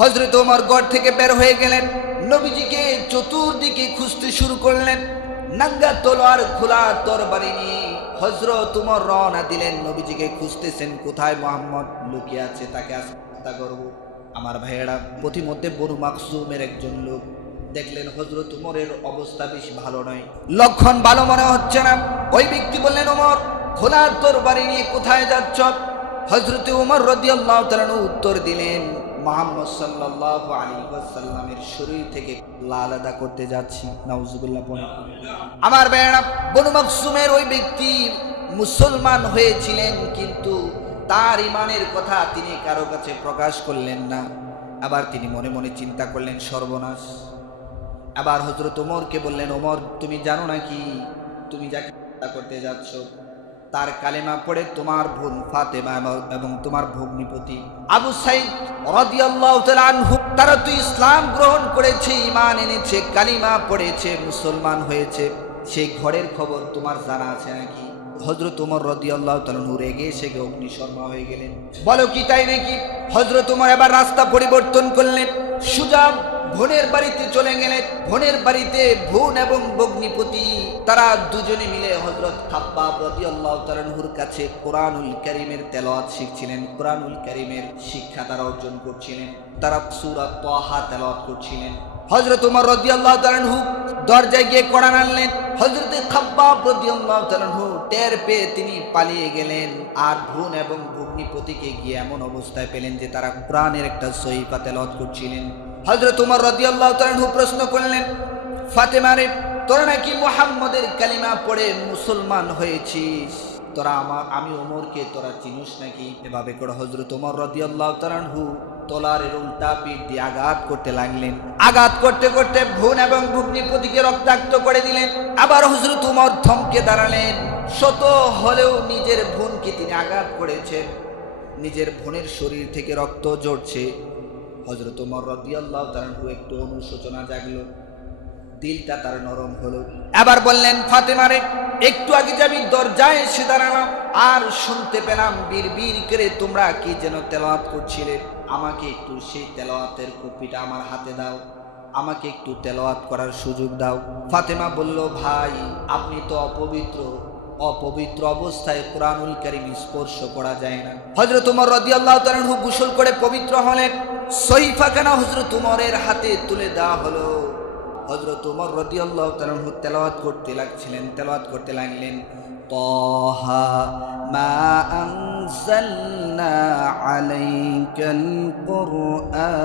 হযরত ওমর ঘর থেকে বের হয়ে গেলেন, নবীজিকে চতুর্দিকে খুঁজতে শুরু করলেন। নাঙ্গা তলোয়ার, খোলা তরবারি নিয়ে হযরত ওমর রওনা দিলেন। নবীজিকে খুঁজতেছেন, কোথায় মুহাম্মদ লুকিয়ে আছে, তাকে আস্থা করব। আমার ভাইয়েরা, পথিমধ্যে বনু মাখজুমের একজন লোক দেখলেন হযরত ওমরের অবস্থা বেশ ভালো নয়, লক্ষণ ভালো মনে হচ্ছে না। ওই ব্যক্তি বললেন, ওমর, খোলা তরবারি নিয়ে কোথায় যাচ্ছ? হযরত ওমর রাদিয়াল্লাহু তাআলা উত্তর দিলেন, মুহাম্মদ সাল্লাল্লাহু আলাইহি ওয়াসাল্লামের শরীর থেকে আলাদা করতে যাচ্ছি। নাউজুবিল্লাহ। আমার ভাইয়েরা, বনু মাখজুমের ওই ব্যক্তি মুসলমান হয়েছিলেন, কিন্তু তার ঈমানের কথা তিনি কারো কাছে প্রকাশ করলেন না। আবার তিনি মনে মনে চিন্তা করলেন, সর্বনাশ। আবার হযরত ওমরকে বললেন, ওমর, তুমি জানো নাকি তুমি যাকে হত্যা করতে যাচ্ছ তার কালেমা পড়ে তোমার বোন ফাতেমা এবং তোমার ভগ্নিপতি আবু সাইদ রাদিয়াল্লাহু তাআলা আনহু, তারা তো ইসলাম গ্রহণ করেছে, ঈমান এনেছে, কালিমা পড়েছে, মুসলমান হয়েছে। সেই ঘরের খবর তোমার জানা আছে নাকি? হযরত ওমর রাদিয়াল্লাহু তাআলা রেগে এসে অগ্নিশর্মা হয়ে গেলেন। বলো কি তাই নাকি? হযরত ওমর এবার রাস্তা পরিবর্তন করলেন, সোজা বোনের বাড়িতে চলে গেলেন। বোনের বাড়িতে বোন এবং ভগ্নিপতি তারা দুজনে মিলে হযরত খাব্বাব রাদিয়াল্লাহু তাআলা আনহুর কাছে কোরআনুল কারীমের তেলাওয়াত শিখছিলেন। কোরআনুল কারীমের শিক্ষা তারা অর্জন করছিলেন। তারা সূরা তাহা তেলাওয়াত করছিলেন। হযরত ওমর রাদিয়াল্লাহু তাআলা আনহু দরজায় গিয়ে কোরআন আনলেন। হযরত খাব্বাব রাদিয়াল্লাহু তাআলা আনহু টের পেয়ে তিনি পালিয়ে গেলেন। আর বোন এবং ভগ্নিপতিকে গিয়ে এমন অবস্থায় পেলেন যে তারা কোরআনের একটা সহিফা তেলাওয়াত করছিলেন। হযরত ওমর রাদিয়াল্লাহু তাআলা আনহু প্রশ্ন করলেন, ফাতেমা রে, তোরা নাকি মুহাম্মদের কালিমা পড়ে মুসলমান হয়েছিস? তোরা আমি ওমরকে তোরা চিনিস নাকি? এভাবে করে হযরত ওমর রাদিয়াল্লাহু তাআলা আনহু তলোয়ারের উল্টা পিঠ দিয়ে আঘাত করতে লাগলেন। আঘাত করতে করতে বোন এবং ভগ্নিপতিকে রক্তাক্ত করে দিলেন। আবার হযরত ওমর থমকে দাঁড়ালেন। শত হলেও নিজের বোনকে তিনি আঘাত করেছেন, নিজের বোনের শরীর থেকে রক্ত ঝরছে। হযরত ওমর রাদিয়াল্লাহু তাআলা আনহু একটু অনুশোচনা জাগলো, দিলটা তার নরম হলো। এবার বললেন, ফাতেমা রে, একটু আগে যে আমি দরজায় এসে দাঁড়ালাম আর শুনতে পেলাম বিড়বিড় করে তোমরা কি যেন তেলাওয়াত করছিলে, আমাকে একটু সেই তেলাওয়াতের কপিটা আমার হাতে দাও, আমাকে একটু তেলাওয়াত করার সুযোগ দাও। ফাতেমা বলল, ভাই, আপনি তো অপবিত্র, অপবিত্র অবস্থায় কোরআনুল কারীম স্পর্শ করা যায় না। হযরত ওমর রাদিয়াল্লাহু তাআলা আনহু গোসল করে পবিত্র হলেন। সহিফাখানা হযরত ওমরের হাতে তুলে দেওয়া হলো। হযরত ওমর রাদিয়াল্লাহু তাআলা আনহু তেলাওয়াত করতে লাগলেন, তাহা মা আনজালনা আলাইকাল কুরআন।